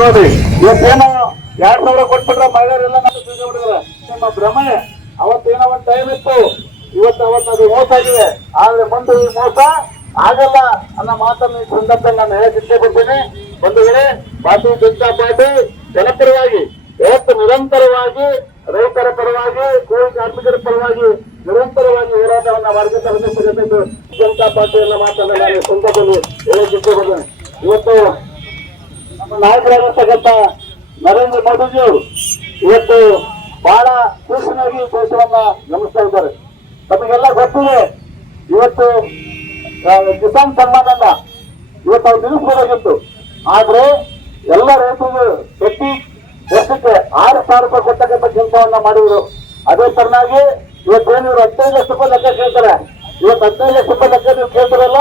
ನೋಡಿ ಇವತ್ತೇನೋ 2000 ಕೊಟ್ಬಿಟ್ರೆ ಮಹಿಳೆಯರೆಲ್ಲ ನಿಮ್ಮ ಭ್ರಮೆ. ಅವತ್ತೇನೋ ಒಂದು ಟೈಮ್ ಇತ್ತು, ಅವತ್ತು ಅದು ಮೋಸ ಆಗಿದೆ. ಆದ್ರೆ ಮುಂದೆ ಈ ಮೋಸ ಆಗಲ್ಲ ಅನ್ನೋ ಮಾತನ್ನು ಈ ಸಂದರ್ಭದಲ್ಲಿ ನಾನು ಹೇಳಕ್ ಇಷ್ಟಪಡ್ತೀನಿ. ಬಂಧುಗಳೇ, ಭಾರತೀಯ ಜನತಾ ಪಾರ್ಟಿ ಜನಪರವಾಗಿ ಇವತ್ತು ನಿರಂತರವಾಗಿ ರೈತರ ಪರವಾಗಿ, ಕೂಲಿ ಕಾರ್ಮಿಕರ ಪರವಾಗಿ ನಿರಂತರವಾಗಿ ಹೋರಾಟವನ್ನ ಮಾಡಿದಂತ ಜನತಾ ಪಾರ್ಟಿಯನ್ನ ಮಾತನ್ನ ನಾನು ಸಂದರ್ಭದಲ್ಲಿ ಹೇಳಕ್ ಇಷ್ಟಪಡ್ತೇನೆ. ಇವತ್ತು ನಮ್ಮ ನಾಯಕರಾಗಿರ್ತಕ್ಕಂಥ ನರೇಂದ್ರ ಮೋದಿಜಿಯವರು ಇವತ್ತು ಬಹಳ ಸೂಕ್ಷ್ಮವಾಗಿ ದೇಶವನ್ನ ಗಮನಿಸ್ತಾ ಇದ್ದಾರೆ. ತಮಗೆಲ್ಲ ಗೊತ್ತಿದೆ, ಇವತ್ತು ಕಿಸಾನ್ ಸನ್ಮಾನನ್ನ ಇವತ್ತು ಅವ್ರು ನಿಲ್ಲಿಸಬೇಕಾಗಿತ್ತು. ಆದ್ರೆ ಎಲ್ಲ ರೈತರಿಗೆ ಪ್ರತಿ ವರ್ಷಕ್ಕೆ 6,000 ರೂಪಾಯಿ ಕೊಡ್ತಕ್ಕಂಥ ಕೆಲಸವನ್ನ ಮಾಡಿದ್ರು. ಅದೇ ತರನಾಗಿ ಇವತ್ತೇನು ಇವರು 15 ಲಕ್ಷ ರೂಪಾಯಿ ಲೆಕ್ಕ ಕೇಳ್ತಾರೆ. ಇವತ್ತು 15 ಲಕ್ಷ ರೂಪಾಯಿ ಲೆಕ್ಕ ನೀವು ಕೇಳ್ತಾರಲ್ಲ,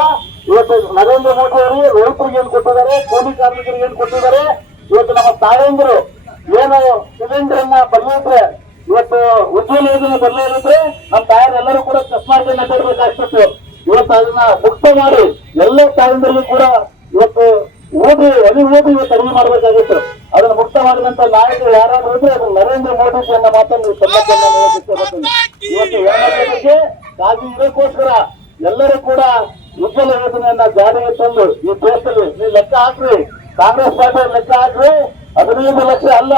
ಇವತ್ತು ನರೇಂದ್ರ ಮೋದಿ ಅವರು ರೈತರಿಗೆ ಏನ್ ಕೊಟ್ಟಿದ್ದಾರೆ, ಕೂಲಿ ಕಾರ್ಮಿಕರಿಗೆ ಏನ್ ಕೊಟ್ಟಿದ್ದಾರೆ. ಇವತ್ತು ನಮ್ಮ ತಾಯಂದಿರು ಏನು ಸಿಲಿಂಡರ್ ಅನ್ನ ಬದಲಿದ್ರೆ, ಇವತ್ತು ಉಜ್ವಲ ಯೋಜನೆ ಬದಲಿದ್ರೆ ನಮ್ಮ ತಾಯರೆಲ್ಲರೂ ಕೂಡ ಚಸ್ಮಾರ್ಗನ್ನ ತರಬೇಕಾಗ್ತಿತ್ತು. ಇವತ್ತು ಅದನ್ನ ಮುಕ್ತ ಮಾಡಿ ಎಲ್ಲ ತಾಯಂದಿರಿಗೂ ಕೂಡ ಇವತ್ತು ಓದಿ ಇವತ್ತು ಅಡುಗೆ ಮಾಡಬೇಕಾಗಿತ್ತು. ಅದನ್ನ ಮುಕ್ತ ಮಾಡಿದಂತ ನಾಯಕರು ಯಾರಾದ್ರೂ ಇದ್ರೆ ಅದು ನರೇಂದ್ರ ಮೋದಿ ಅನ್ನೋ ಮಾತನ್ನು ಇವತ್ತು ಹೆಣ್ಮಕ್ಳಿಗೆ ಕಾಜಿ ಇರೋಕ್ಕೋಸ್ಕರ ಎಲ್ಲರೂ ಕೂಡ ಉಜ್ವಲ ಯೋಜನೆಯನ್ನ ಜಾರಿಗೆ ತಂದು ಈ ದೇಶದಲ್ಲಿ ನೀವು ಲೆಕ್ಕ ಹಾಕ್ರಿ, ಕಾಂಗ್ರೆಸ್ ಪಾರ್ಟಿ ಲೆಕ್ಕ ಹಾಕ್ರಿ, 15 ಲಕ್ಷ ಅಲ್ಲ,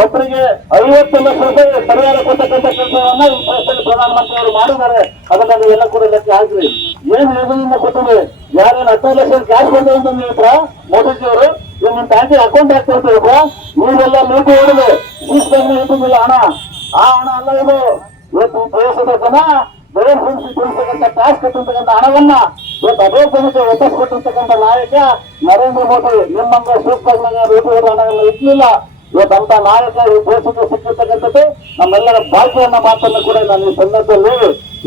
ಒಬ್ಬರಿಗೆ 50 ಲಕ್ಷ ರೂಪಾಯಿ ಪರಿಹಾರ ಕೊಟ್ಟಕ್ಕಂಥ ಕೆಲಸವನ್ನ ಈ ದೇಶದಲ್ಲಿ ಪ್ರಧಾನಮಂತ್ರಿ ಅವರು ಮಾಡಿದ್ದಾರೆ. ಅದನ್ನ ನೀವೆಲ್ಲ ಕೂಡ ಲೆಕ್ಕ ಹಾಕ್ರಿ. ಏನ್ ಯೋಜನೆಯನ್ನ ಕೊಟ್ಟಿದೆ, ಯಾರೇನು 15 ಲಕ್ಷ ಕ್ಯಾಶ್ ಬಂದ ಅಂತ ನೀವಿದ್ರ ಮೋದಿಜಿ ಅವರು ನಿಮ್ಮ ಬ್ಯಾಂಕಿಗೆ ಅಕೌಂಟ್ ಹಾಕ್ತಿರ್ತೀರ. ನೀವೆಲ್ಲ ನೀತಿ ಹೊಡೆದು ಸೂಕ್ಷ್ಮ ಇಟ್ಟಿಲ್ಲ ಹಣ, ಆ ಹಣ ಅಲ್ಲ ಇದು. ಇವತ್ತು ದೇಶದ ಜನ ಬೇರೆ ತಿಳಿಸ್ತಕ್ಕಂಥ ಟ್ಯಾಕ್ಸ್ ಕಟ್ಟಿರ್ತಕ್ಕಂಥ ಹಣವನ್ನ ಇವತ್ತು ಅದೇ ಜನಕ್ಕೆ ಒಪ್ಪಿಸ್ಕೊಟ್ಟಿರ್ತಕ್ಕಂಥ ನಾಯಕ ನರೇಂದ್ರ ಮೋದಿ. ನಿಮ್ಮಂಗ ಸೂಕ್ಷ್ಮ ನೀತಿ ಹಣವನ್ನು ಇಟ್ಲಿಲ್ಲ. ಇವತ್ತಂತ ನಾಯಕ ಈ ದೇಶಕ್ಕೆ ಸಿಕ್ಕಿರ್ತಕ್ಕಂಥದ್ದು ನಮ್ಮೆಲ್ಲರ ಭಾಗ್ಯ ಮಾತನ್ನು ಕೂಡ ನಾನು ಈ ಸಂದರ್ಭದಲ್ಲಿ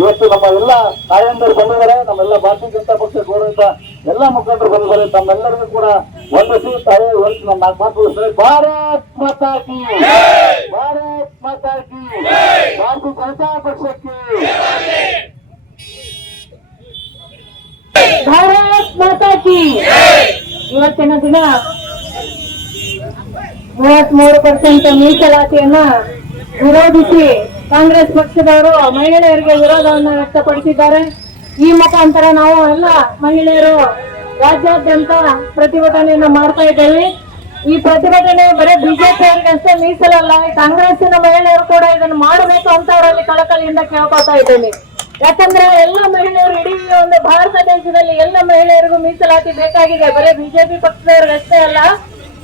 ಇವತ್ತು ನಮ್ಮ ಎಲ್ಲ ತಾಯಂದಿರು ಬಂದಿದ್ದಾರೆ, ನಮ್ಮೆಲ್ಲ ಭಾರತೀಯ ಜನತಾ ಪಕ್ಷ ಗೌರವಿತ ಎಲ್ಲ ಮುಖಂಡರು ಬಂದಿದ್ದಾರೆ. ತಮ್ಮೆಲ್ಲರಿಗೂ ಕೂಡ ವಂದಿಸಿ ತಾಯಿ ಒಂದು ನಮ್ಮ 4 ಮಾತು ಭಾರತ್ ಮಾತಾ ಕಿ, ಭಾರತ್ ಮಾತಾ ಕಿ, ಭಾರತೀಯ ಜನತಾ ಪಕ್ಷಕ್ಕೆ ಭಾರತ್ ಮಾತಾ ಕಿ. ಇವತ್ತಿನ ದಿನ 33% ಮೀಸಲಾತಿಯನ್ನ ವಿರೋಧಿಸಿ ಕಾಂಗ್ರೆಸ್ ಪಕ್ಷದವರು ಮಹಿಳೆಯರಿಗೆ ವಿರೋಧವನ್ನು ವ್ಯಕ್ತಪಡಿಸಿದ್ದಾರೆ. ಈ ಮುಖಾಂತರ ನಾವು ಎಲ್ಲ ಮಹಿಳೆಯರು ರಾಜ್ಯಾದ್ಯಂತ ಪ್ರತಿಭಟನೆಯನ್ನು ಮಾಡ್ತಾ ಇದ್ದೇವೆ. ಈ ಪ್ರತಿಭಟನೆ ಬರೀ ಬಿಜೆಪಿ ಅವರಿಗಷ್ಟೇ ಮೀಸಲಲ್ಲ, ಕಾಂಗ್ರೆಸ್ಸಿನ ಮಹಿಳೆಯರು ಕೂಡ ಇದನ್ನು ಮಾಡಬೇಕು ಅಂತ ಅವರಲ್ಲಿ ಕಳಕಳಿಯಿಂದ ಕೇಳ್ಕೊತಾ ಇದ್ದೇನೆ. ಯಾಕಂದ್ರೆ ಎಲ್ಲ ಮಹಿಳೆಯರು ಇಡೀ ಒಂದು ಭಾರತ ದೇಶದಲ್ಲಿ ಎಲ್ಲ ಮಹಿಳೆಯರಿಗೂ ಮೀಸಲಾತಿ ಬೇಕಾಗಿದೆ. ಬರೀ ಬಿಜೆಪಿ ಪಕ್ಷದವರಿಗಷ್ಟೇ ಅಲ್ಲ,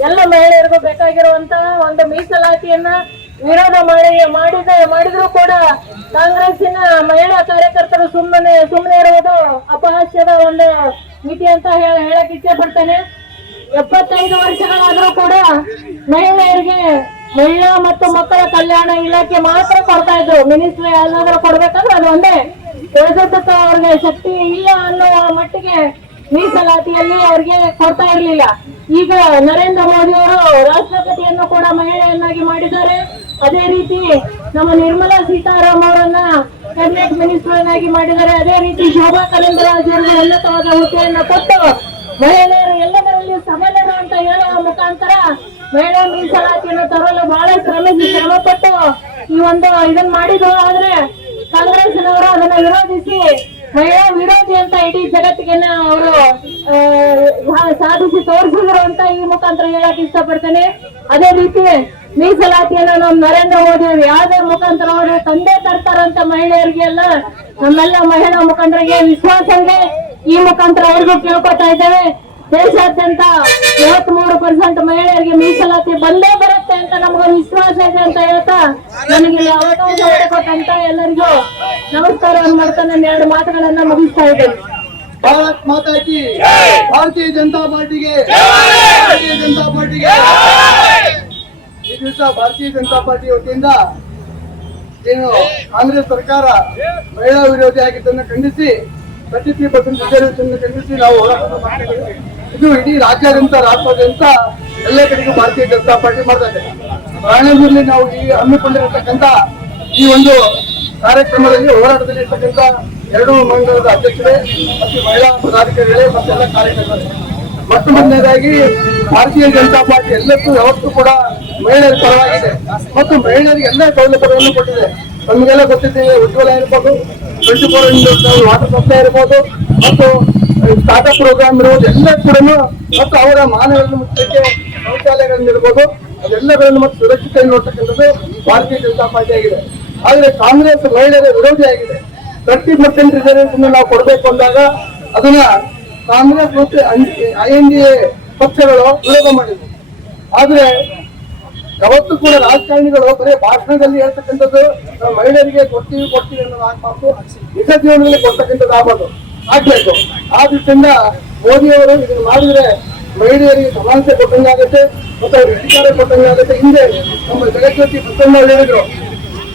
ಎಲ್ಲ ಮಹಿಳೆಯರಿಗೂ ಬೇಕಾಗಿರುವಂತಹ ಒಂದು ಮೀಸಲಾತಿಯನ್ನ ವಿರೋಧ ಮಾಡಿದ್ರು ಕೂಡ ಕಾಂಗ್ರೆಸ್ಸಿನ ಮಹಿಳಾ ಕಾರ್ಯಕರ್ತರು ಸುಮ್ಮನೆ ಇರುವುದು ಅಪಹಾಸ್ಯದ ಒಂದು ನೀತಿ ಅಂತ ಹೇಳಕ್ ಇಚ್ಛೆ ಪಡ್ತೇನೆ. 75 ವರ್ಷಗಳಾದ್ರೂ ಕೂಡ ಮಹಿಳೆಯರಿಗೆ ಮಹಿಳಾ ಮತ್ತು ಮಕ್ಕಳ ಕಲ್ಯಾಣ ಇಲಾಖೆ ಮಾತ್ರ ಕೊಡ್ತಾ ಇದ್ರು. ಮಿನಿಸ್ಟ್ರಿ ಯಾವ್ದಾದ್ರು ಕೊಡ್ಬೇಕಂದ್ರೆ ಅದು ಒಂದೇ. ತೇಜಸ್ವಿತ ಅವ್ರಿಗೆ ಶಕ್ತಿ ಇಲ್ಲ ಅನ್ನುವ ಮಟ್ಟಿಗೆ ಮೀಸಲಾತಿಯಲ್ಲಿ ಅವ್ರಿಗೆ ಕೊಡ್ತಾ ಇರ್ಲಿಲ್ಲ. ಈಗ ನರೇಂದ್ರ ಮೋದಿ ಅವರು ರಾಷ್ಟ್ರಪತಿಯನ್ನು ಕೂಡ ಮಹಿಳೆಯನ್ನಾಗಿ ಮಾಡಿದ್ದಾರೆ. ಅದೇ ರೀತಿ ನಮ್ಮ ನಿರ್ಮಲಾ ಸೀತಾರಾಮನ್ ಅವರನ್ನ ಕ್ಯಾಬಿನೆಟ್ ಮಿನಿಸ್ಟರ್ ಆಗಿ ಮಾಡಿದ್ದಾರೆ. ಅದೇ ರೀತಿ ಶೋಭಾ ಕರಂದ್ಲಾಜೆ ಅವರಿಗೆ ಉನ್ನತವಾದ ಹುದ್ದೆಯನ್ನು ಕೊಟ್ಟು ಮಹಿಳೆಯರು ಎಲ್ಲದರಲ್ಲಿ ಸಮಾನರು ಅಂತ ಹೇಳುವ ಮುಖಾಂತರ ಮಹಿಳಾ ಮೀಸಲಾತಿಯನ್ನು ತರಲು ಬಹಳ ಶ್ರಮಪಟ್ಟು ಈ ಒಂದು ಇದನ್ನ ಮಾಡಿದ್ರು. ಆದ್ರೆ ಕಾಂಗ್ರೆಸ್ನವರು ಅದನ್ನ ವಿರೋಧಿಸಿ ಮಹಿಳಾ ವಿರೋಧಿ ಅಂತ ಇಡೀ ಜಗತ್ತಿಗೆ ಅವರು ಸಾಧಿಸಿ ತೋರಿಸಿದ್ರು ಅಂತ ಈ ಮುಖಾಂತರ ಹೇಳಕ್ ಇಷ್ಟಪಡ್ತೇನೆ. ಅದೇ ರೀತಿ ಮೀಸಲಾತಿಯನ್ನು ನಮ್ಮ ನರೇಂದ್ರ ಮೋದಿ ಅವರು ಯಾವುದೇ ಮುಖಾಂತರ ಅವರು ತಂದೆ ತರ್ತಾರಂತ ಮಹಿಳೆಯರಿಗೆಲ್ಲ ನಮ್ಮೆಲ್ಲ ಮಹಿಳಾ ಮುಖಂಡರಿಗೆ ವಿಶ್ವಾಸ ಇದೆ. ಈ ಮುಖಾಂತರ ಅವ್ರಿಗೂ ಕೇಳ್ಕೊತಾ ಇದ್ದೇವೆ. ದೇಶಾದ್ಯಂತ 33% ಮಹಿಳೆಯರಿಗೆ ಮೀಸಲಾತಿ ಬಂದೇ ಬರುತ್ತೆ ಅಂತ ನಮಗೊಂದು ವಿಶ್ವಾಸ ಇದೆ ಅಂತ ಹೇಳ್ತಾ ನನಗೆ ಅವಕಾಶ ಕೊಟ್ಟಂತ ಎಲ್ಲರಿಗೂ ನಮಸ್ಕಾರವನ್ನು ಮಾಡ್ತಾ ನನ್ನ 2 ಮಾತುಗಳನ್ನ ಮುಗಿಸ್ತಾ ಇದ್ದೇನೆ. ಭಾರತ್ ಮಾತಾ ಕಿ, ಭಾರತೀಯ ಜನತಾ ಪಾರ್ಟಿಗೆ, ಭಾರತೀಯ ಜನತಾ ಪಾರ್ಟಿಗೆ. ಈ ದಿವಸ ಭಾರತೀಯ ಜನತಾ ಪಾರ್ಟಿ ವತಿಯಿಂದ ಏನು ಕಾಂಗ್ರೆಸ್ ಸರ್ಕಾರ ಮಹಿಳಾ ವಿರೋಧಿ ಆಗಿದ್ದನ್ನು ಖಂಡಿಸಿ 33% ರಿಸರ್ವೇಶನ್ ಖಂಡಿಸಿ ನಾವು ಹೋರಾಟ ಮಾಡ್ತಿದ್ದೇವೆ. ಇದು ಇಡೀ ರಾಜ್ಯಾದ್ಯಂತ ರಾಷ್ಟ್ರಾದ್ಯಂತ ಎಲ್ಲ ಕಡೆಗೂ ಭಾರತೀಯ ಜನತಾ ಪಾರ್ಟಿ ಮಾಡ್ತಾ ಇದೆ. ರಾಣೆಬೆನ್ನೂರಿನಲ್ಲಿ ನಾವು ಈ ಹಮ್ಮಿಕೊಂಡಿರತಕ್ಕಂತ ಈ ಒಂದು ಕಾರ್ಯಕ್ರಮದಲ್ಲಿ ಹೋರಾಟದಲ್ಲಿ ಇರ್ತಕ್ಕಂಥ 2 ಮಂಡಲದ ಅಧ್ಯಕ್ಷರೇ ಮತ್ತು ಮಹಿಳಾ ಪದಾಧಿಕಾರಿಗಳೇ ಮತ್ತೆಲ್ಲ ಕಾರ್ಯಕರ್ತರು ಮತ್ತು ಮೊದಲನೇದಾಗಿ ಭಾರತೀಯ ಜನತಾ ಪಾರ್ಟಿ ಎಲ್ಲಕ್ಕೂ ಯಾವತ್ತೂ ಕೂಡ ಮಹಿಳೆಯರ ಪರವಾಗಿದೆ ಮತ್ತು ಮಹಿಳೆಯರಿಗೆ ಎಲ್ಲ ಸೌಲಭ್ಯಗಳನ್ನು ಕೊಟ್ಟಿದೆ. ನಮಗೆಲ್ಲ ಗೊತ್ತಿದೆ, ಉಜ್ವಲ ಇರ್ಬೋದು, 24 ವಾಟರ್ ಸಪ್ಲೈ ಇರ್ಬೋದು ಮತ್ತು ಸ್ಟಾರ್ಟ್ಅಪ್ ಪ್ರೋಗ್ರಾಮ್ ಇರ್ಬೋದು, ಎಲ್ಲ ಕೂಡ ಮತ್ತು ಅವರ ಮಾನವರನ್ನು ಮುಚ್ಚಕ್ಕೆ ಶೌಚಾಲಯಗಳನ್ನು ಇರ್ಬೋದು, ಅದೆಲ್ಲಗಳನ್ನು ಮತ್ತು ಸುರಕ್ಷತೆ ನೋಡ್ತಕ್ಕಂಥದ್ದು ಭಾರತೀಯ ಜನತಾ ಪಾರ್ಟಿ ಆಗಿದೆ. ಆದ್ರೆ ಕಾಂಗ್ರೆಸ್ ಮಹಿಳೆಯರ ವಿರೋಧಿ ಆಗಿದೆ. 30% ರಿಸರ್ವೇಶನ್ ನಾವು ಕೊಡಬೇಕು ಅಂದಾಗ ಅದನ್ನ ಕಾಂಗ್ರೆಸ್ ಮತ್ತು INDA ಪಕ್ಷಗಳು ವಿರೋಧ ಮಾಡಿದ್ರು. ಆದ್ರೆ ಯಾವತ್ತೂ ಕೂಡ ರಾಜಕಾರಣಿಗಳು ಬರೀ ಭಾಷಣದಲ್ಲಿ ಹೇಳ್ತಕ್ಕಂಥದ್ದು ನಾವು ಮಹಿಳೆಯರಿಗೆ ಕೊಡ್ತೀವಿ ಅನ್ನೋದು ಆಗ್ಬಾರ್ದು, ನಿಜ ಜೀವನದಲ್ಲಿ ಕೊಡ್ತಕ್ಕಂಥದ್ದು ಆಗ್ಬೇಕು. ಆ ದೃಷ್ಟಿಯಿಂದ ಮೋದಿಯವರು ಇದನ್ನು ಮಾಡಿದ್ರೆ ಮಹಿಳೆಯರಿಗೆ ಸಮಾನತೆ ಕೊಟ್ಟಂಗಾಗುತ್ತೆ ಮತ್ತು ಅವ್ರಿಗೆ ಅಧಿಕಾರ ಕೊಟ್ಟಂಗಾಗುತ್ತೆ. ಹಿಂದೆ ನಮ್ಮ ಜಗಜ್ಯೋತಿ ಬಸವಣ್ಣ ಹೇಳಿದ್ರು,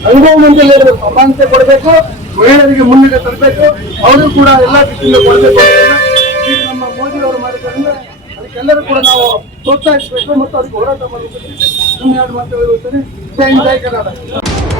ಅನುಭವ ಮಂದಿಯಲ್ಲಿ ಹೇಳಿದ್ರು, ಸಮಾನತೆ ಕೊಡಬೇಕು, ಮಹಿಳೆಯರಿಗೆ ಮುನ್ನೆಡೆ ತರಬೇಕು, ಅವರು ಕೂಡ ಎಲ್ಲಾ ದೃಷ್ಟಿಯಿಂದ ಕೊಡಬೇಕು. ಈಗ ನಮ್ಮ ಮೋದಿ ಅವರು ಮಾಡಿದ್ದರಿಂದ ಅದಕ್ಕೆಲ್ಲರೂ ಕೂಡ ನಾವು ಪ್ರೋತ್ಸಾಹಿಸಬೇಕು ಮತ್ತು ಅವ್ರಿಗೆ ಹೋರಾಟ ಮಾಡಬೇಕು. 2 ಮಾತು ಹೇಳುತ್ತೇನೆ. ಜೈ ಹಿಂದ್, ಜೈ ಕರ್ನಾಟಕ.